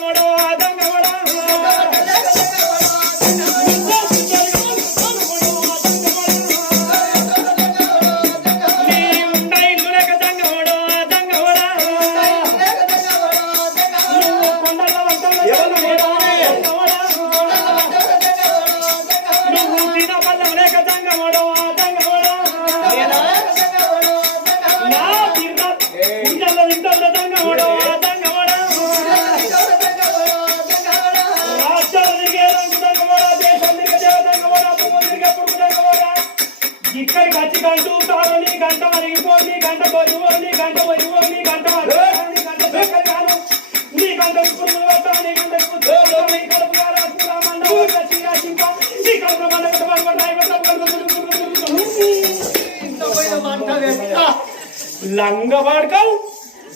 ನೋಡುವ వచ్చి గంట ఊతారని గంట మరిగిపోని గంట గంట బొరిగిపోని గంట గంట చక్కెర నీ గంట ఉప్పులు నీ గంట ఉప్పులు నీ కడుపు కాదు అప్పుడు ఆ మండ చింప నీ కడుపు మండ పెట్ట మండ పెట్ట రాయి పెట్ట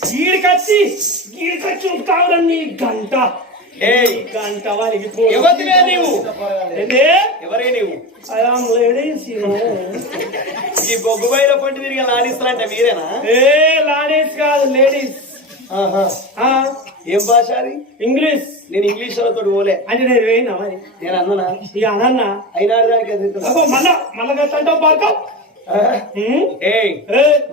గీడికొచ్చి గీడికొచ్చి ఉంటావురా నీ గంట. ఎవరివే నీవు? ఎవరే నీవు. ఈ బొగ్గు బయలు పొంటి తిరిగి లాడిస్తారంటే మీరేనా? ఏ లాడీస్ కాదు లేడీస్. ఆహా. ఏం భాష అది? ఇంగ్లీష్. నేను ఇంగ్లీష్ వాళ్ళతో పోలే. అంటే నేను వేయినా మరి? నేను అన్ననా? ఇక అనన్నా అయినా దానికి మళ్ళా మళ్ళా. ఏయ్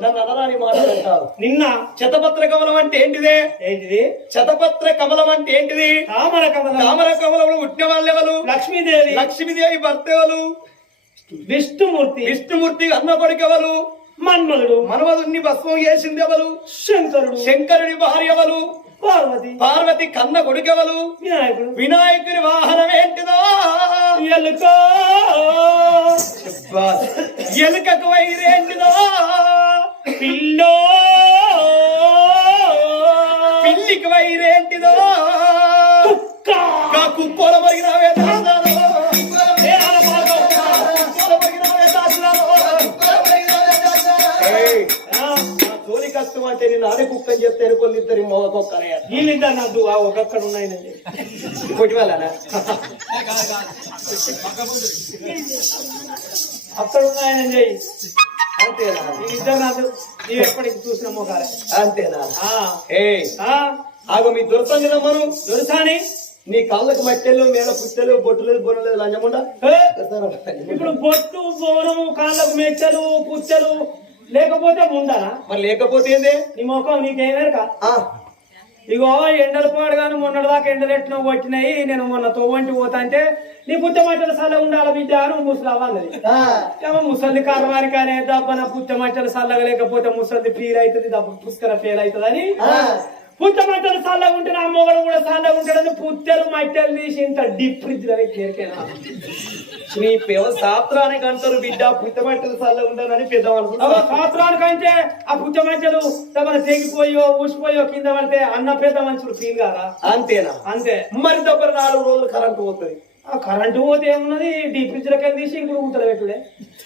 నన్ను అనరాని మాట్లాడతావు నిన్న శతపత్ర కమలం అంటే ఏంటిదే? ఏంటిది? శతపత్ర కమలం అంటే ఏంటిది? తామర కమల. తామర కమలంలో పుట్టిన వాళ్ళు ఎవరు లక్ష్మీదేవి. లక్ష్మీదేవి భర్త ఎవరు విష్ణుమూర్తి. విష్ణుమూర్తి అన్న కొడుకు ఎవరు మన్మధుడు. మనవదుని భస్మం చేసింది ఎవరు శంకరుడు. శంకరుడి భార్య ఎవరు పార్వతి. పార్వతి కన్న కొడుకు ఎవరు వినాయకుడు వినాయకుని వాహనం ఏంటిదో ఎలుకో. ఎలుకకు వైరేంటిదో పిల్లో. పిల్లికి వైరేంటిదో కుక్క కుక్కోల మరిగినావే కష్టం అంటే నేను ఆడే కుక్క అని చెప్తే ఎరుకొల్లి ఇద్దరి మొగ కుక్కలే వీళ్ళిద్దరు నాకు ఆ ఒక్కక్కడ ఉన్నాయనండి. కొట్టి వెళ్ళనా అక్కడ ఉన్నాయని చెయ్యి అంతేనా? నాకు నీవు ఎప్పటికి చూసిన అంతేనా? ఆ, ఆగో మీ దొరకంగా మనం దొరసాని. నీ కళ్ళకు మట్టెలు మేల పుట్టెలు బొట్టులేదు బొరలేదు లంజముండా? ఏ, ఇప్పుడు బొట్టు బోనము కాళ్ళకు మెచ్చలు పుచ్చలు లేకపోతే ముందరా మరి లేకపోతే ఏందే? నీ ముఖం నీకేమేరక ఇగో ఎండలు పాడుగాను మొన్నటి దాకా ఎండలు ఎట్టినో కొట్టినాయి. నేను మొన్న తోవంటి పోతా అంటే నీ పుట్టమట్టలు సల్ల ఉండాలి బిడ్డ? అని ముసలావా అన్నది. ఏమో ముసలిది కర్వారి కానీ దబ్బన పుట్టమట్టలు సల్లగా లేకపోతే ముసలిది ఫీల్ అవుతుంది దబ్బ పుష్కర ఫెయిల్ అవుతుంది అని ఆ. పుట్టమట్టలు సల్లగా ఉంటే నా మొగడు కూడా సల్లగా ఉంటాడని పుట్టెలు మట్టెలు తీసి ఇంత డీప్ ఫ్రిడ్జ్ నీ పేవ శాస్త్రానికి అంటారు బిడ్డ పుట్టమట్టలు చల్ల ఉండదని పెద్ద అవ సంవత్సరానికంటే ఆ పుట్టమట్టలు తమను తెగిపోయో ఊసిపోయో కింద పడితే అన్న పెద్ద మనుషులు ఫీల్ కారా అంతేనా? అంతే. మరి దెబ్బలు నాలుగు రోజులు కరెంట్ పోతుంది. ఆ కరెంటు పోతే ఏమున్నది? డీప్ ఫ్రిడ్జ్లోకి వెళ్ళి తీసి ఇంకొక ఊతలు పెట్టుడే.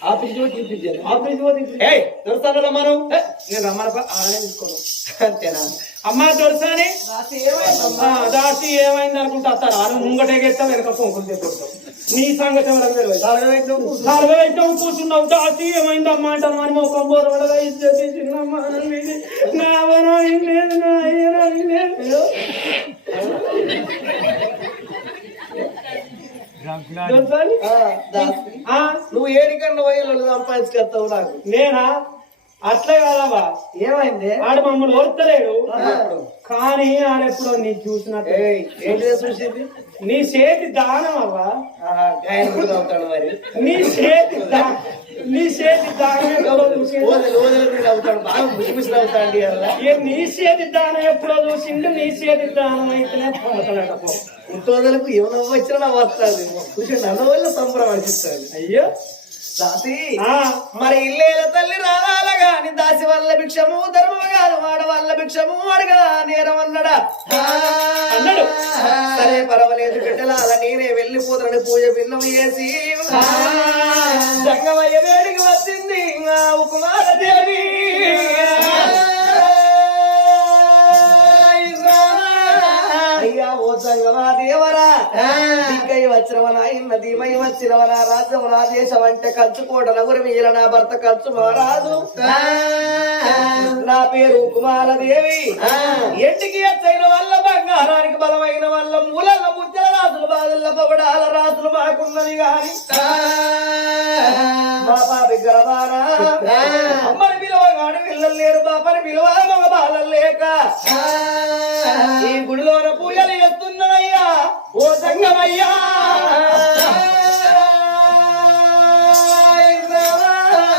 ఆ ఫ్రిడ్జ్ కూడా చూపించాను ఆ ఫ్రిడ్జ్ పోతే ఈ ఫ్రిడ్జ్. ఏయ్ దొరుకుతానరా మనం ఏ, నేను రమ్మన ఆనే తీసుకోను అంతేనా? అమ్మా దొరసాని. ఆ, దాసి ఏమైంది అనుకుంటా వస్తారు ఆను ముంగటేగెత్తాం వెనక పొంకులు తెప్పుతాం నీ సంగతి ఎవరికి తెలియదు నలభైతం కూర్చున్నావు. దాసి ఏమైంది అమ్మా అంటాను అని మొక్కం బోరవడగా ఇచ్చేది చిన్నమ్మ. నా వనం ఏం లేదు. నా అయ్యనా ఏం లేదు దొరసాని ఆ, దాసి. ఆ, నువ్వు ఏడికన్నా పోయి సంపాదించుకెళ్తావు నాకు. నేనా? అట్లే కాదవ్వా ఏమైంది? ఆడు మమ్మల్ని ఓర్తలేడు. కానీ ఆడెప్పుడో నీ చూసినట్టు. ఏంటిదే చూసింది నీ చేతి దానం అవ్వా? ఆహా, గాయన కూడా అవుతాడు మరి. నీ చేతి నీ చేతి దానం అవుతాడు బాగా అవుతాడు నీ చేతి దానం ఎప్పుడో చూసిండు? నీ చేతి దానం అయితేనే పొందుతాడట పో. ఉత్తోదలకు ఏమైనా వచ్చినా నా వస్తాడు చూసి నన్ను వల్ల సంబరం అనిపిస్తాడు అయ్యో. దాసి మరి ఇల్లేల తల్లి రావాల గాని దాసి వల్ల భిక్షము ధర్మము కాదు వాడ వల్ల భిక్షము అడగా నేరం అన్నడా. అన్నాడు. సరే పర్వాలేదు బిడ్డలాల నేనే వెళ్ళిపోతానని పూజ భిన్నం చేసి. జంగమయ్య వేడికి వచ్చింది ఆ అంటే ఖర్చు కోట నగురు భర్త ఖర్చు నా పేరు కుమారదేవి. ఎంటికి ఎచ్చైన వల్ల బంగారానికి బలమైన వల్ల మూలల్ల ముచ్చల రాసులు బాధుల పొగడాల రాసులు మాకున్నది గాని. బాబా బిగ్గరవారా పిలవగాడు పిల్లలు లేరు బాబాని పిలవాలి మగ బాలలు లేక. ఈ గుడిలోన పూజలు ఓ సంగమయ్యా.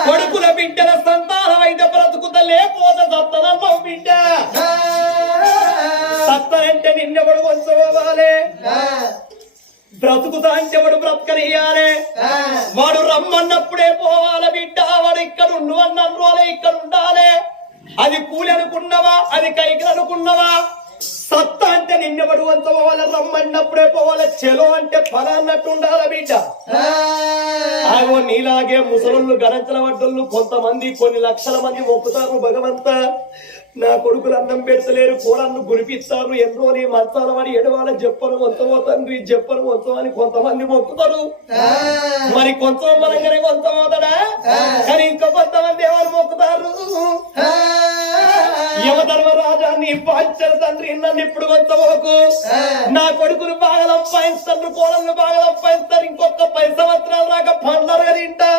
కొడుకుల బిడ్డల సంతానం అయితే బ్రతుకుత పోత సత్తనమ్మ బిడ్డ. సత్తనంటే నిన్నెవడు వంచవాలి బ్రతుకుతా అంటే వాడు బ్రతకనియాలే వాడు రమ్మన్నప్పుడే పోవాలి బిడ్డ వాడు ఇక్కడ ఉండు అన్న రోజులే ఇక్కడ ఉండాలి. అది కూలి అనుకున్నావా? అది కైకి అనుకున్నావా? సత్త అంటే నిన్నెవడు వంత పోవాలి? రమ్మన్నప్పుడే పోవాలి. చెలో అంటే పద అన్నట్టు ఉండాలి బిడ్డ? ఆగో నీలాగే ముసలు గణంచల వడ్డలు కొంతమంది కొన్ని లక్షల మంది మొక్కుతారు భగవంత. నా కొడుకులు అన్నం పెడతలేరు కూరన్ను గురిపిస్తారు ఎంతో నీ మంచాలమని ఎడవాలని చెప్పను వంతమో తండ్రి చెప్పను వంతమని కొంతమంది మొక్కుతారు. మరి కొంత మనంగానే కొంత అవుతాడా? కానీ ఇంకా కొంతమంది ఎవరు మొక్కుతారు? యమధర్మరాజా నీ పాంచర తండ్రి నన్ను ఇప్పుడు కొంతమోకు నా కొడుకులు బాగా సంపాదిస్తారు కోడళ్ళు బాగా సంపాదిస్తారు ఇంకొక పది సంవత్సరాలు దాకా పండరు తింటా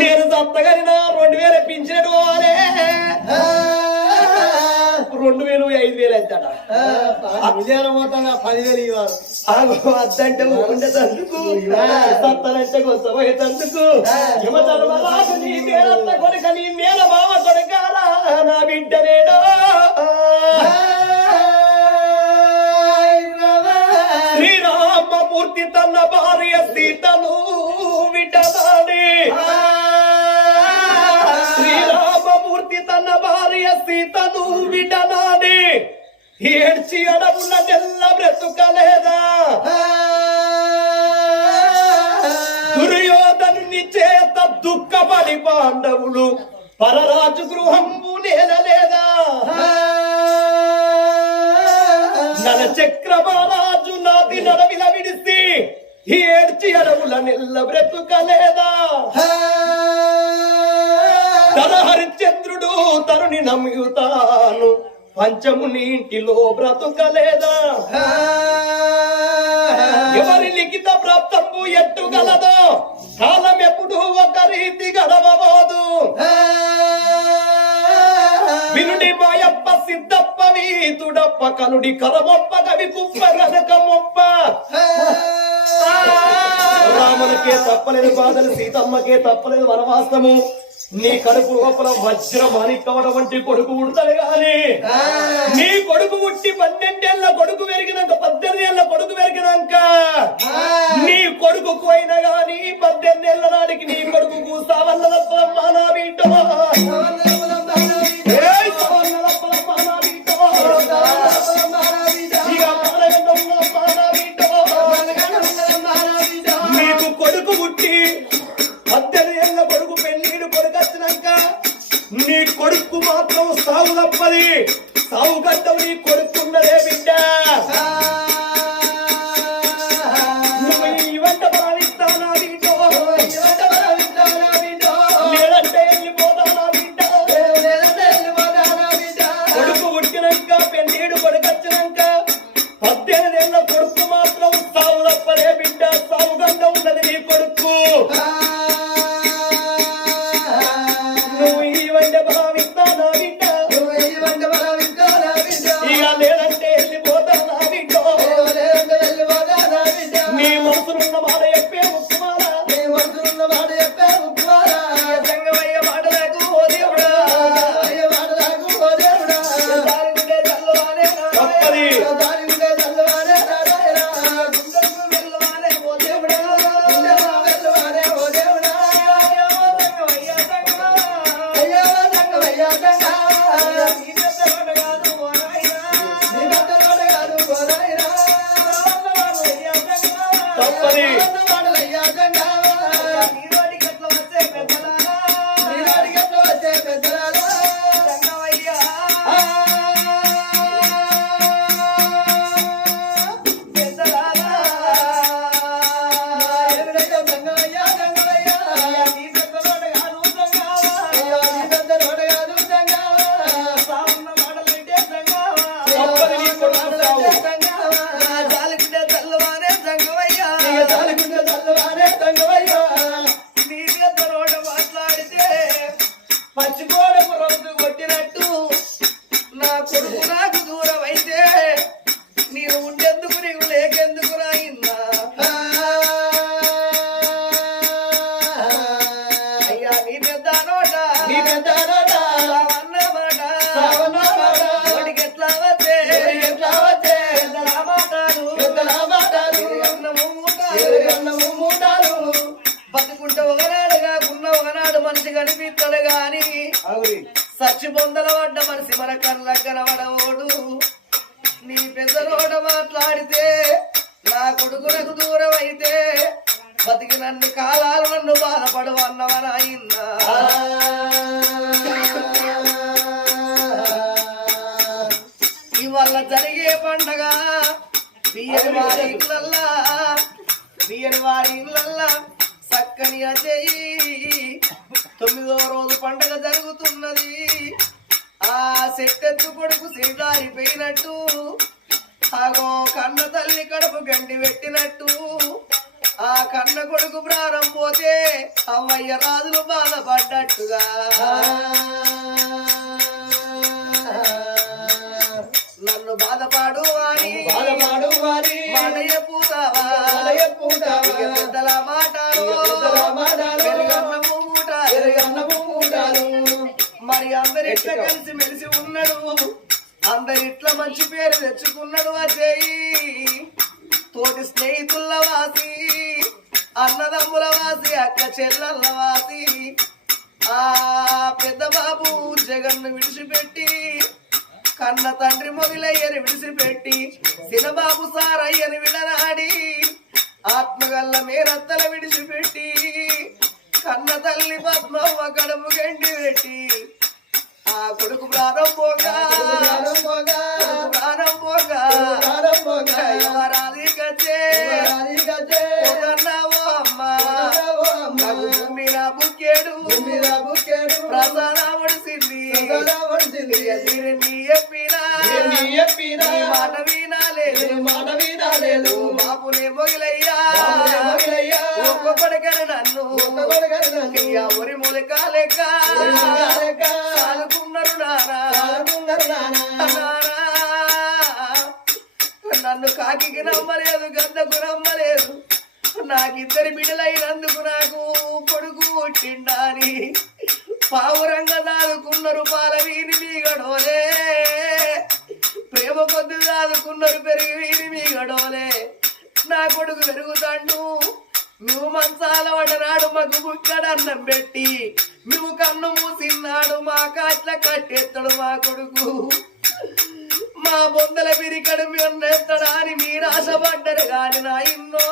నేను సత్తగాని నా రెండు వేల పింఛనడు పోవాలే రెండు వేలు ఐదు వేలు అవుతాడ పోతాగా పదివేలు ఇవ్వాలి. ఆగో అద్దంటే ఉండే తందుకు సత్తనంటే కొంతపోయే తందుకు యువధర్మరాజు నీ మేనత్త కొడుక నీ మేన బావ కొడుకారా నా శ్రీరామమూర్తి తన భార్య సీతను విడనాడి. భార్య సీతను విడనాడి. ఏడ్చి అడవుల నెల్ల బ్రతుకలేదా? దుర్యోధను చేత దుఃఖపడి పాండవులు పరరాజు గృహంబు నేలలేదా? నల చక్రమహారాజు నాది నడవిల విడిసి ఏడ్చి అడవుల నెల్ల బ్రతుకలేదా? హరిశ్చంద్రుడు నమ్ముతాను. పంచముని ఇంటిలో బ్రతుకలేదా? ఎవరి లిఖిత ప్రాప్తంబు ఎట్టుగలదో కాలం ఎప్పుడు ఒక రీతి గడవబోదు. వినుడి మాయప్ప సిద్ధప్ప వీతుడప్ప కనుడి కరమొప్ప కవి కుప్ప గనక మొప్ప. రాములకే తప్పలేదు బాధలు సీతమ్మకే తప్పలేదు వనవాసము. నీ కడుపు లోపల వజ్ర మాణికవడం వంటి కొడుకు ఉడతాడు గాని నీ కొడుకు ఉట్టి పన్నెండేళ్ళ కొడుకు పెరిగినాక పద్దెనిమిది ఏళ్ళ కొడుకు పెరిగినాక నీ కొడుకు పోయినా గాని పద్దెనిమిది ఏళ్ళ నాటికి నీ కొడుకు కూసావన్నదప్పలమ్మా నా బిడ్డ సంగమయ్య జరిగే పండగ. బియ్యని వారి ఇళ్ళల్లా బియ్యని వారి ఇళ్ళల్లా చక్కని అజయి. తొమ్మిదో రోజు పండగ జరుగుతున్నది. ఆ సెట్టెత్తు కొడుకు సీదారిపోయినట్టు ఆగో కన్న తల్లి కడుపు గండి పెట్టినట్టు ఆ కన్న కొడుకు ప్రాణం పోతే అమ్మయ్య రాజులు బాధపడ్డట్టుగా. నన్ను బాధపాడు అని బాధపాడు వారి మాటయ్య పూతావా. పెద్దల మాటలు. పెద్దల మాటలు. పెరుగన్నము మూటాలు. ఎరగన్నము మూడాలు మరి అందరిట్లా కలిసి మెలిసి ఉన్నాడు. అందరిట్లా మంచి పేరు తెచ్చుకున్నాడు అజయ్. తోటి స్నేహితుల వాసి అన్నదమ్ముల వాసి అక్క చెల్లెళ్ళ వాసి. ఆ పెద్ద బాబు జగన్ను విడిచిపెట్టి కన్న తండ్రి మొగిలయ్యని విడిసిపెట్టి సినబాబు సారయ్యని విడనాడి ఆత్మగల్ల మేరత్తల విడిచిపెట్టి కన్న తల్లి పద్మవ్వ కడుపు గండి పెట్టి కొడుకు ప్రాణం పోగా. పోగా. ప్రాణం పోగా. ప్రాణం పోగా. యువరాలి గజే. అమ్మా. బుక్కేడు. మీద బుక్కేడు. ప్రసాద వడిసింది నీ నీ మాట వినాలేదు మాట వినాలేదు బాపునే మొగిలయ్యా. మొగిలయ్యా. ఒక్కొక్కడికని నన్ను. నన్ను. లెక్క. ఒరి మొలక నానా నాన్న. నానా. నన్ను కాకికి నమ్మలేదు గద్దకు నమ్మలేదు. నాకిద్దరి బిడ్డలైనందుకు నాకు కొడుకు పుట్టిండాని. పావురంగా దాదుకున్నారు పాల వీని మీగడోలే. ప్రేమ కొద్ది దాదుకున్నారు పెరిగి వీని మీగడోలే. నా కొడుకు పెరుగుతాండు. నువ్వు మంచాల పడనాడు మాకు బుక్కడు అన్నం పెట్టి నువ్వు కన్ను మూసిన్నాడు మా కాట్ల కట్టెత్తడు మా కొడుకు. మా బొందల పిరికడు మెత్తడా అని మీరు ఆశపడ్డరు కాని నా ఇన్నో.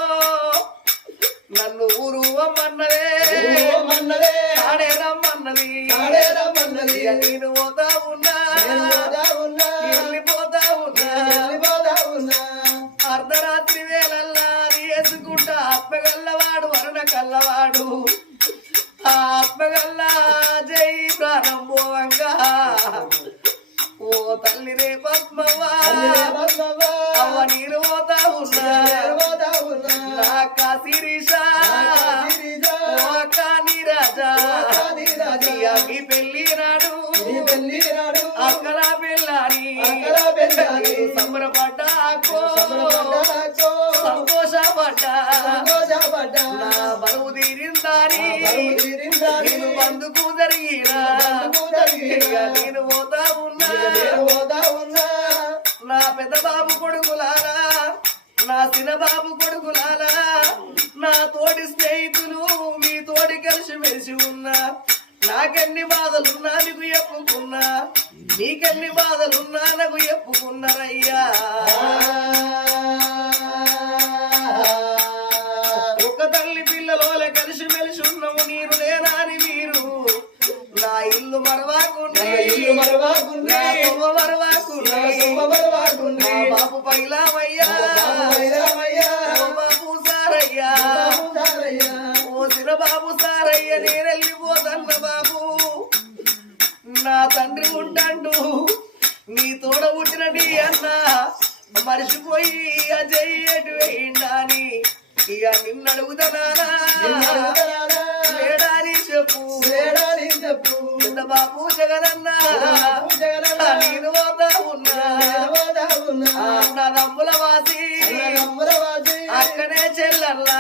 నన్ను ఊరు అమ్మన్నదే. ఓ మన్నదే ఆడే రమ్మన్నది. ఆడే రమ్మన్నది. నేను పోతా ఉన్నా. ఉన్నా. వెళ్ళిపోతా ఉన్నా. వెళ్ళిపోతా ఉన్నా. అర్ధరాత్రి వేళల్లా ఆత్మగల్లవాడు వరుణ కల్లవాడు ఆత్మగల్లా జై ప్రారంభంగా ఓ తల్లి రే పద్మవ్వ. అవ్వ నేను పోతా ఉన్నా నేను పోతా ఉన్నా. నా కాశిరీష నా శిరీష. మీ పెళ్ళి నాడు. అక్కడ పెళ్ళాని. సంబరపడ్డాకో. నా బరువు తీరిందాని. నేను బందుకు జరిగినా? నేను పోతా ఉన్నా? పోతా ఉన్నా. నా పెద్ద బాబు కొడుకులారా? నా చిన్న బాబు కొడుకులారా? నా తోటి స్నేహితులు మీ తోటి కలిసి మెలిసి ఉన్నా? నాకెన్ని బాధలున్నా నీకు చెప్పుకున్నా? నీకెన్ని బాధలున్నా నాకు చెప్పుకున్నారయ్యా. తల్లి పిల్లలోలే కలిసి మెలిసి ఉన్నాము నీరు లేనా అని మీరు. నా ఇల్లు మరవాకుండి ఇల్లు మరవాకుండి. నా సొమ్మ మరవాకుండి నా సొమ్మ మరవాకుండి. నా బాపు పైలామయ్యా వైరామయ్యా. ఓ బాపు సారయ్యా. బాబుదారయ్యా. ఓ సిర బాబు సారయ్య నేనెళ్ళిపోతన్న బాబు. నా తండ్రి ఉంటాండు. నీ తోడ పుట్టిన నీ అన్న. మరిచిపోయి అజయ్ ఎటు వేయిండాని. ఇక నిన్ను అడుగుతానా నిన్నడుగుతానా? లేడాని చెప్పు లేడాని చెప్పు. బాబు జగనన్న జగనన్న. నేను పోతా ఉన్నా. అన్న దమ్ముల వాసి అమరవాసి. అక్కనే చెల్లల్లా.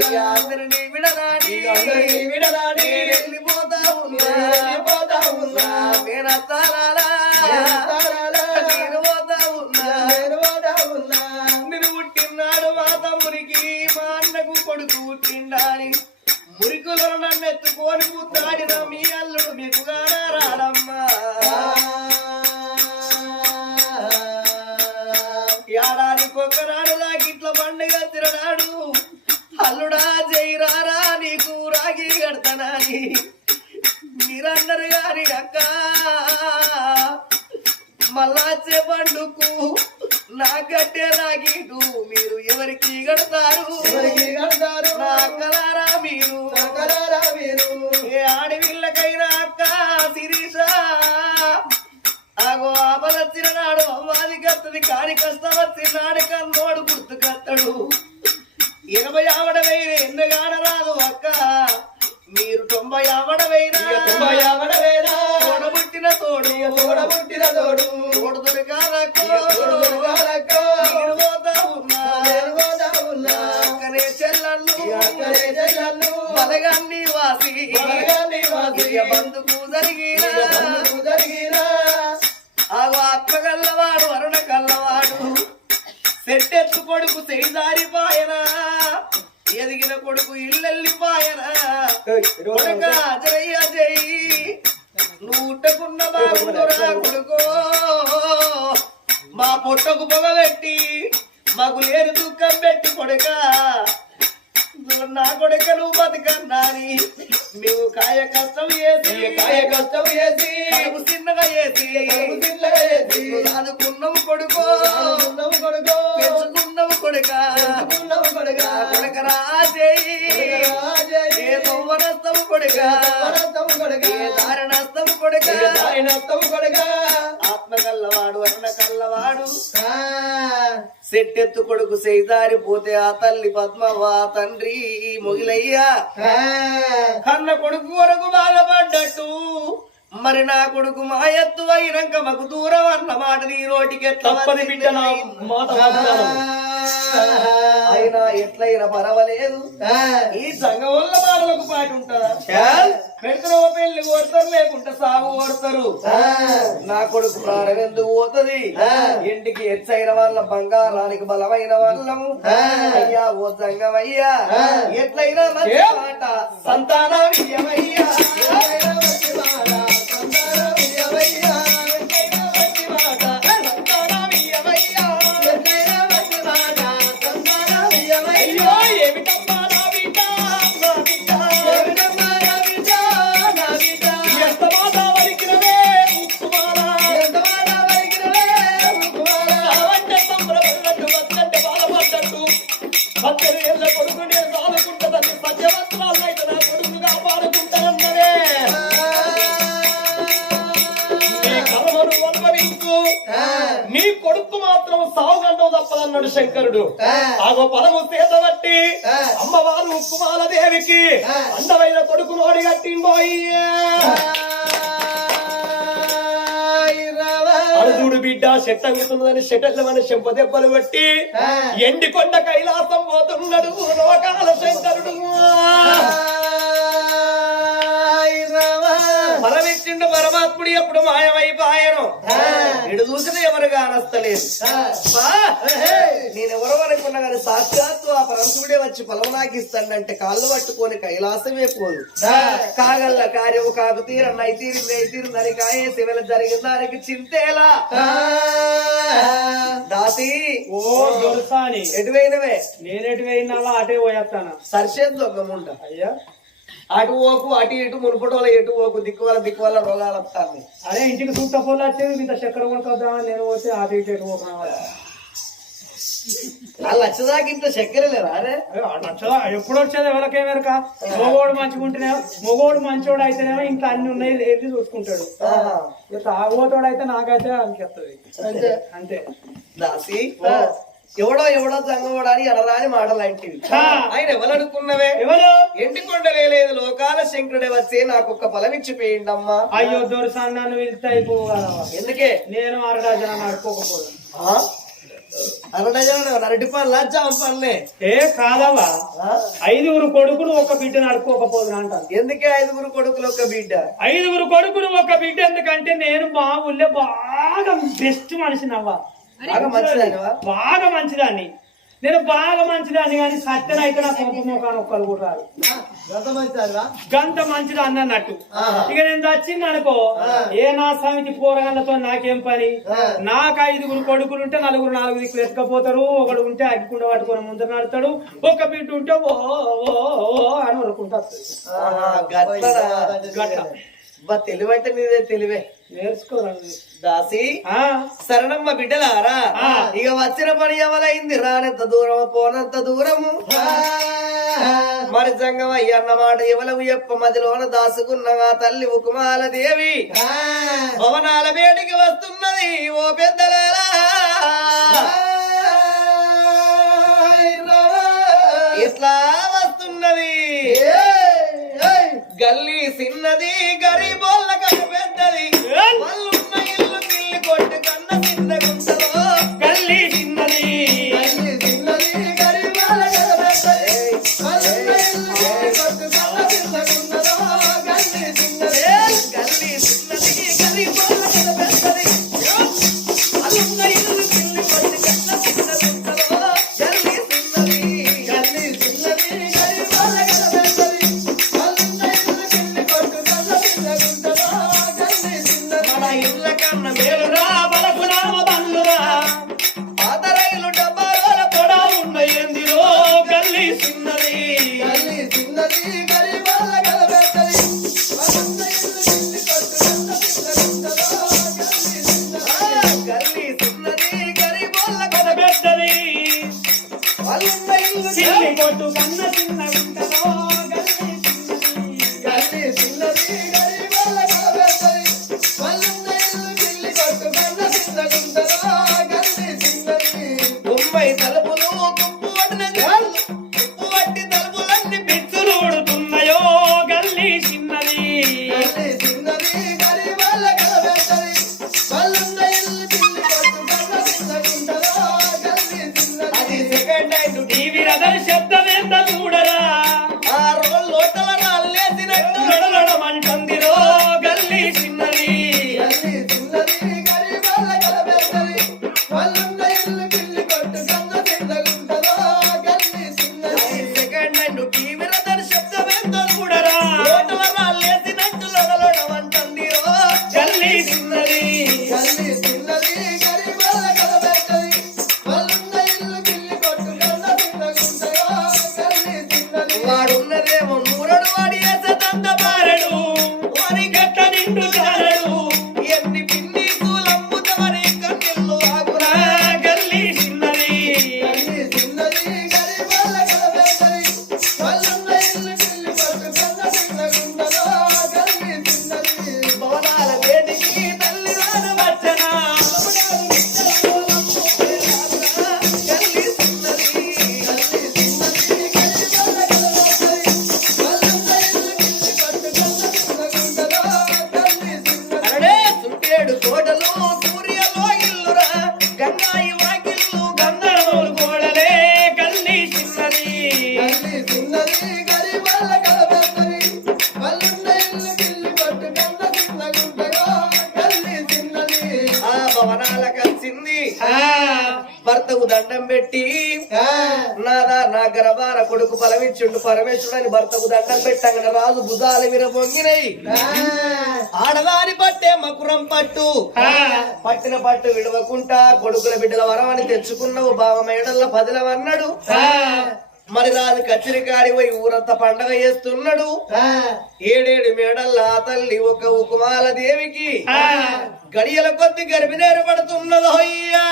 ఇక అందరినీ వెళ్ళిపోతా ఉన్నా నేను వెళ్ళిపోతా ఉన్నా. మేనత్తారాలా. పోతా ఉన్నా. అక్కనే చెల్లన్ను. ఈ అక్కడే చెల్లెళ్ళు. బలగాన్ని వాసి. బలగాన్ని వాసి. బంధుకు జరిగిన. జరిగిన. అక్క కల్లవాడు అరుణ కల్లవాడు సెట్టెత్తు కొడుకు చేయిదారిపాయన ఎదిగిన కొడుకు కొడుక జై నూటకున్న బాగుండురా కొడుకో. మా పొట్టకు పొగ పెట్టి మాకు లేని దుఃఖం పెట్టి కొడుక. నా కొడుక నువ్వు బతకన్నాని నువ్వు కాయ కష్టం చేసి కాయ కష్టం చేసి కడుపు చిన్నగా చేసి కడుపు చిన్నగా చేసి చదువుకున్నావు కొడుకో ఉన్నవు కొడుకో పెంచుకున్నావు కొడుక ఉన్నవు కొడుకా. కొడుక రాజేయి తొవ్వనస్తము కొడుక వరదము కొడుకా. ఏ దారినస్తము కొడుక ఇక దారినత్తము కొడుకా. ఆత్మ కల్లవాడు అరుణ కల్లవాడు ఆ. సెట్టెత్తు కొడుకు పోతే ఆ తల్లి పద్మవ్వ ఆ తండ్రి మొగిలయ్యా. కన్న కొడుకు వరకు బాధపడ్డట్టు మరి నా కొడుకు మా ఎత్తు అయినాక మాకు దూరం అన్న మాట నీ నోటికి ఎట్లా తప్పని. అయినా ఎట్లయినా పర్వాలేదు. ఈ సంఘం వల్ల మాటలకు పాటు ఉంటుందా చాల్. పెడతారు పెళ్ళి కోడతారు లేకుంటే సాగు కోడతారు. నా కొడుకు ప్రాణం ఎందుకు పోతుంది. ఇంటికి ఎచ్చైన వాళ్ళ బంగారానికి బలమైన వాళ్ళము. అయ్యా ఓ ఆ. ఎట్లయినా మంచి? మాట సంతానం మాట, సంతానం ఇయ్యవయ్యా. ఆ. ఆగో పదము చేత బట్టి ఆ. అమ్మవారు ఉక్కుమాల దేవికి. అందమైన కొడుకు నోడి కట్టింబోయ్యే అర్జుడు బిడ్డ చెట్ట అంగుతున్నదని చెట్టెళ్ళమని చెంప దెబ్బలు బట్టి. ఎండి కొండ కైలాసం పోతున్నాడు లోకాల శంకరుడు ఎప్పుడు మాయమైపాయను. ఇడు చూసిన ఎవరు కానస్తలేదు నేనెవరో అనుకున్నా కానీ సాక్షాత్తు ఆ పరమశివుడే వచ్చి పొలం నాకిస్తాడంటే కాళ్ళు పట్టుకొని కైలాసమే పోదు. కాగల్ల కార్యము కాకు తీరన్న తీరింది అయి తీరిందని కాయే శివల జరిగిన దానికి చింతేలా. దాసి ఓ దొరసాని. ఎటువైనవే నేనెటు పోయినావా అటే పోయేస్తాను సరిచేది దొంగముండ. అయ్యా. అటు ఓకు అటు ఇటు మునుపటోల ఎటు ఓకు దిక్కు వల్ల దిక్కు వల్ల రోగాలు వస్తాయి అదే ఇంటికి చూస్తా పోలు వచ్చేది ఇంత చక్కెర కొనుక్కొద్దామని నేను పోతే అటు ఇటు ఎటు వాళ్ళు వచ్చేదాకా ఇంత చక్కెర లేరా? అరే. నచ్చదా ఎప్పుడు వచ్చేది ఎవరికేమెరక మొగోడు మంచిగుంటేనే మొగోడు మంచోడు అయితేనేమో ఇంకా అన్ని ఉన్నాయి వెళ్ళి చూసుకుంటాడు. ఇక తాగోతోడు అయితే నాకైతే అనిపిస్తుంది. అంతే. అంతే. దాసి ఎవడో ఎవడో జంగవడా అని అనరాని మాటలు అంటివి ఆ. ఆయన ఎవరనుకున్నవే? ఎవరు? ఎండి కొండలే లేదు లోకాల శంకరుడే వచ్చి నాకు ఒక్క ఫలమిచ్చిపోయిండమ్మా. అయ్యో దొరసాన్ని నన్ను అయిపోగలవా ఎందుకే? నేను అరడాజన నడుకోకపోదు ఆ? అరడజన అరటి పనులా జామ పనులే ఏ కాదవా? ఐదుగురు కొడుకులు ఒక బిడ్డ నడుకోకపోదు అంటాను ఎందుకే ఐదుగురు కొడుకులు ఒక బిడ్డ? ఐదుగురు కొడుకులు ఒక బిడ్డ ఎందుకంటే నేను మా ఊళ్ళో బాగా బెస్ట్ మనిషిని అవ్వ. బాగా మంచిదాన్ని. నేను బాగా మంచిదాన్ని కానీ సత్యన అయితే నా కొంప ముఖాన్ని ఒక్కరు కూడా గత మంచిదా అన్నట్టు. ఇక నేను వచ్చింది అనుకో ఏ నా సమితి పోరగాళ్ళతో నాకేం పని? నాకు ఐదుగురు కొడుకులు ఉంటే నలుగురు నాలుగు దిక్కులు ఎత్తుకపోతారు ఒకడు ఉంటే అగ్గికుండ పట్టుకొని ముందర నడతాడు ఒక బిడ్డ ఉంటే ఓ ఓ అని వరకుంటారు బా తెలివంటే నీదే తెలివే. నేర్చుకోరండి. దాసి శరణమ్మ బిడ్డలారా ఆ. ఇక వచ్చిన పని ఎవలైంది? రానంత దూరం పోనంత దూరము. మరి జంగమయ్య అన్నమాట ఎవలకు చెప్ప మదిలోన దాసుకున్నగా తల్లి ఉకుమాల దేవి భవనాల వేడికి వస్తున్నది ఓ పెద్దలారా. ఇట్లా వస్తున్నది. గల్లీ సిన్నది గరీబోళ్ళ కథ పెద్దది. వాళ్ళున్న ఇల్లు గిల్లి కొట్టు కన్న చిన్న టీవీ రదర్ శబ్దం ఫలమిచ్చుండు పరమేశ్వరుడు అని భర్తకు దండం పెట్టంగా రాజు భుజాల పొంగినాయి ఆడదాని పట్టే మకురం పట్టు. పట్టిన పట్టు విడవకుంటా కొడుకుల బిడ్డల వరమని తెచ్చుకున్నావు బావ మేడల్ల పదిలవన్నాడు. మరి రాజు కచ్చిరికాడి పోయి ఊరంతా పండగ చేస్తున్నాడు. ఏడేడు మేడల్ల తల్లి ఒక ఉకుమాల దేవికి. గడియల కొద్ది గర్భిణేరు పడుతున్నదో అయ్యా.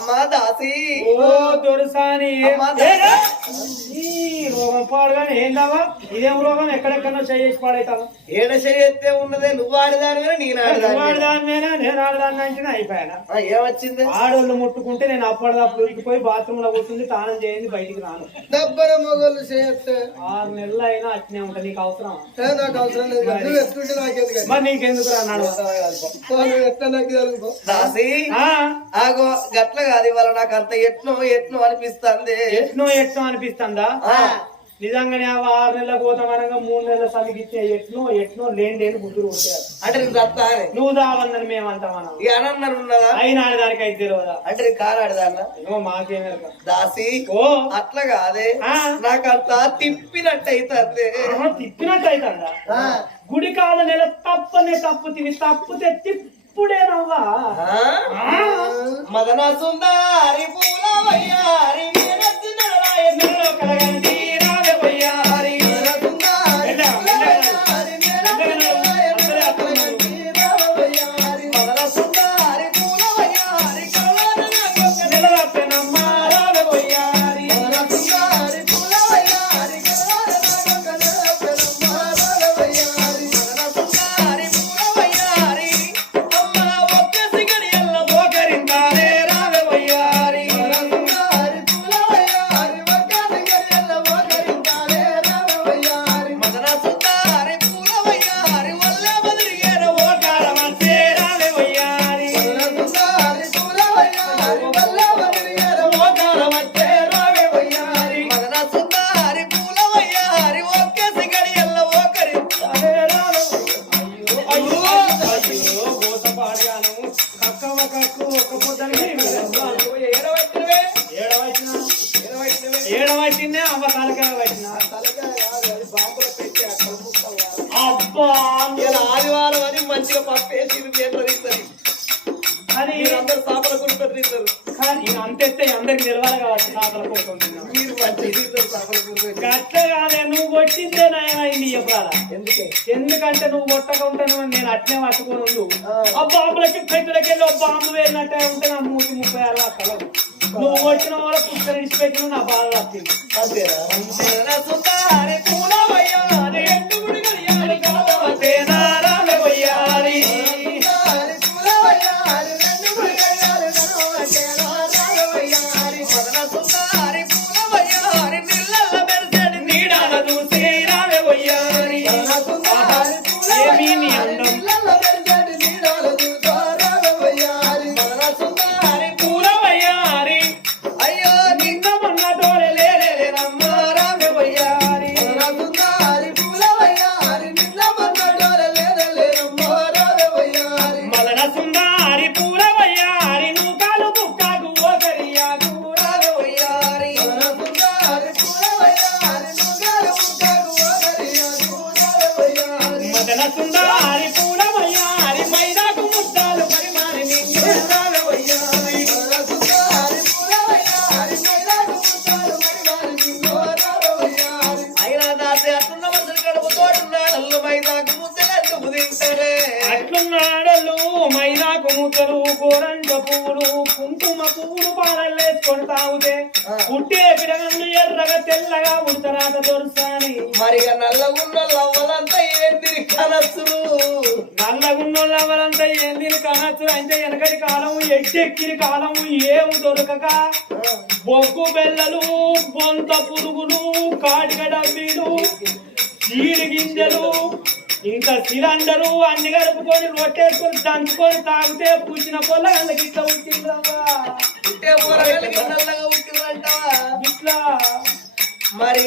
అమ్మా దాసి. ఓ దొరసాని. అమ్మా, ఏరా? ఈ రోగం పాడుగానే ఏందమ్మా ఇదేం రోగం? ఎక్కడెక్కడో చేసి పాడైతాను ఏడ చేస్తే ఉన్నదే? నువ్వు ఆడదాని నేను నువ్వు ఆడదాని ఆడదాని మీద నేను ఆడదాన్ని అంటే అయిపోయాను ఏమొచ్చింది? ఆడోళ్ళు ముట్టుకుంటే నేను అప్పటిదప్పుడు ఉరికిపోయి బాత్రూమ్లో కూర్చుంది తానం చేయండి బయటికి రాను. డబ్బర మొగలు చేస్తే ఆరు నెలలు అయినా అట్నే ఉంటా నీకు అవసరం ఏ, నాకు అవసరం లేదు. నువ్వు ఎత్తుకుంటే నాకేది కదా మరి నీకెందుకు రా నాడు నువ్వు ఎట్లా నాకు తెలుగు దాసి ఆ, ఆగో గట్ల కాదు ఇవాళ నాకు అంత ఎట్నో ఎట్నో అనిపిస్తుంది. ఎట్నో ఎట్నో అనిపిస్తుందా? నిజంగానే ఆ ఆరు నెలల పోతామనగా మూడు నెలల సలిగిచ్చే ఎట్నో ఎట్నో లేనిదేని గుర్తులు అంటే నువ్వు దావన్నాను మేము అంటామన్నా ఇక అనన్నారు ఉన్నదా? అయిన ఆడదానికి అయితే తెలియదా అంటే కారు ఆడదాన్న? దాసి ఓ. అట్లా కాదే. నాకు అంత తిప్పినట్టు అయితే తిప్పినట్టు అయితే గుడి కాల నెల తప్పనే తప్పు తిని తప్పితే తిప్పుడేనవ్వా మదన సుందారి పూల వయ్యారి కలగండి నువ్వు వచ్చిన వాళ్ళ పుస్తకం ఇడిచిపెట్టిన నా బాధ అంతేనా చెక్కిరి కాలం ఏమి దొరకక బొగ్గు బెల్లలు బొంత పురుగులు కాడిగడ మీరు చీడి గింజలు ఇంకా సిలండరు అన్ని కలుపుకొని రొట్టేసుకొని దంచుకొని తాగితే పూసిన పొల్ల ఇట్లా. మరి